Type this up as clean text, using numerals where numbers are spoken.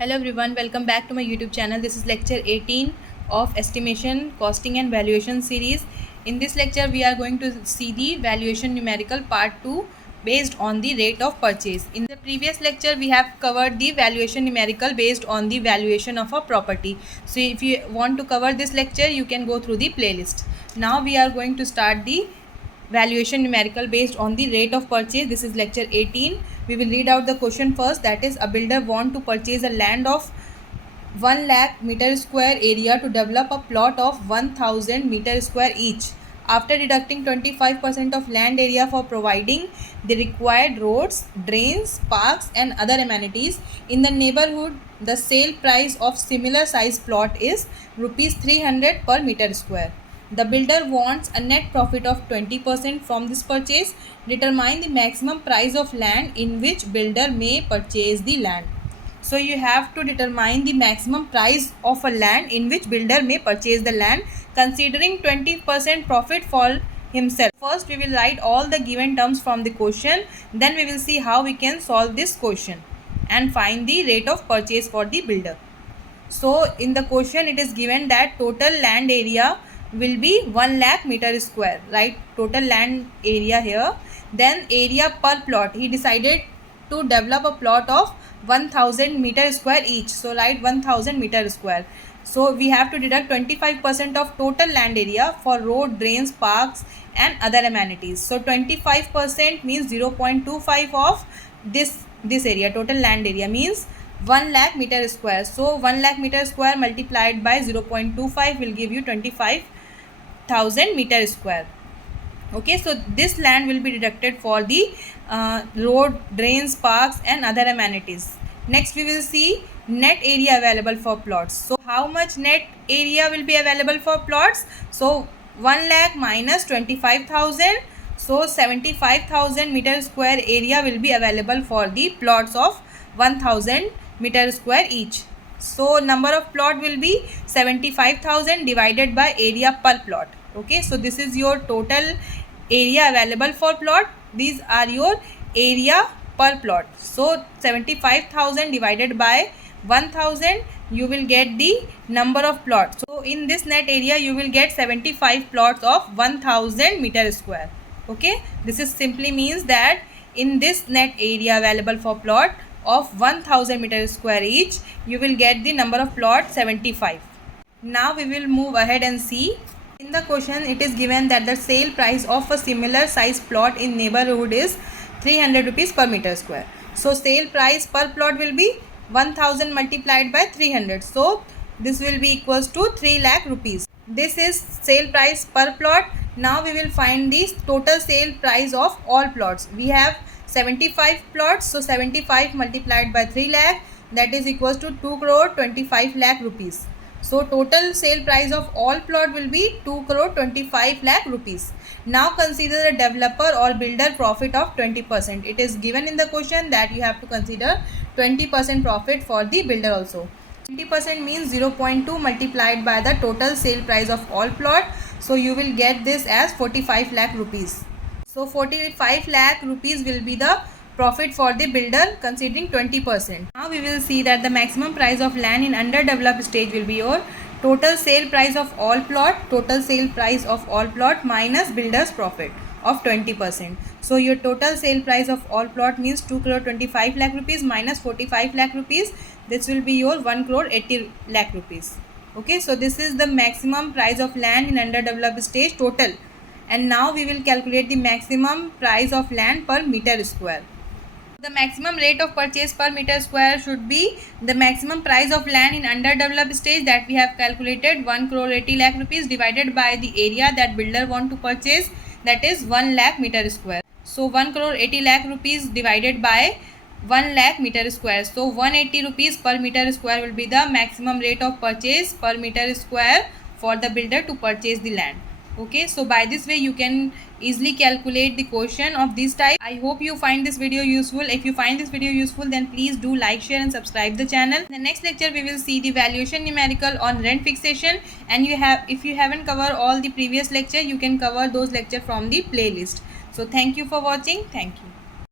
Hello everyone, welcome back to my YouTube channel. This is lecture 18 of estimation, costing and valuation series. In this lecture we are going to see the valuation numerical part 2 based on the rate of purchase. In the previous lecture we have covered the valuation numerical based on the valuation of a property. So if you want to cover this lecture you can go through the playlist. Now we are going to start the valuation numerical based on the rate of purchase. This is lecture 18. We will read out the question first, that is, a builder want to purchase a land of 1 lakh meter square area to develop a plot of 1000 meter square each. After deducting 25% of land area for providing the required roads, drains, parks and other amenities in the neighborhood, the sale price of similar size plot is rupees 300 per meter square. The builder wants a net profit of 20% from this purchase. Determine the maximum price of land in which builder may purchase the land. So you have to determine the maximum price of a land in which builder may purchase the land, considering 20% profit for himself. First we will write all the given terms from the question, then we will see how we can solve this question and find the rate of purchase for the builder. So in the question it is given that total land area will be 1 lakh meter square, right? Total land area here. Then area per plot, he decided to develop a plot of 1000 meter square each, so write 1000 meter square. So we have to deduct 25% of total land area for road, drains, parks and other amenities. So 25% means 0.25 of this area. Total land area means 1 lakh meter square. So 1 lakh meter square multiplied by 0.25 will give you 25,000 meter square. Okay, so this land will be deducted for the road, drains, parks and other amenities. Next we will see net area available for plots. So how much net area will be available for plots? So 1 lakh minus 25,000, so 75,000 meter square area will be available for the plots of 1000 meter square each. So number of plot will be 75,000 divided by area per plot. Okay, so this is your total area available for plot. These are your area per plot. So 75,000 divided by 1000, you will get the number of plots. So in this net area you will get 75 plots of 1000 meter square. Okay, this is simply means that in this net area available for plot of 1000 meter square each, you will get the number of plots 75. Now we will move ahead and see. In the question it is given that the sale price of a similar size plot in neighborhood is 300 rupees per meter square. So sale price per plot will be 1000 multiplied by 300. So this will be equals to 3 lakh rupees. This is sale price per plot. Now we will find the total sale price of all plots. We have 75 plots, so 75 multiplied by 3 lakh, that is equals to 2 crore 25 lakh rupees. So total sale price of all plot will be 2 crore 25 lakh rupees. Now consider the developer or builder profit of 20%. It is given in the question that you have to consider 20% profit for the builder also. 20% means 0.2 multiplied by the total sale price of all plot. So you will get this as 45 lakh rupees. So 45 lakh rupees will be the profit for the builder considering 20%. Now we will see that the maximum price of land in underdeveloped stage will be your total sale price of all plot, minus builder's profit of 20%. So your total sale price of all plot means 2 crore 25 lakh rupees minus 45 lakh rupees. This will be your 1 crore 80 lakh rupees. Okay, so this is the maximum price of land in underdeveloped stage total. And now we will calculate the maximum price of land per meter square. The maximum rate of purchase per meter square should be the maximum price of land in underdeveloped stage that we have calculated 1 crore 80 lakh rupees divided by the area that builder want to purchase, that is 1 lakh meter square. So 1 crore 80 lakh rupees divided by 1 lakh meter square. So 180 rupees per meter square will be the maximum rate of purchase per meter square for the builder to purchase the land. Okay, so by this way you can easily calculate the question of this type. I hope you find this video useful. If you find this video useful, then please do like, share and subscribe the channel. In the next lecture we will see the valuation numerical on rent fixation, and if you haven't covered all the previous lecture, you can cover those lecture from the playlist. So thank you for watching. Thank you.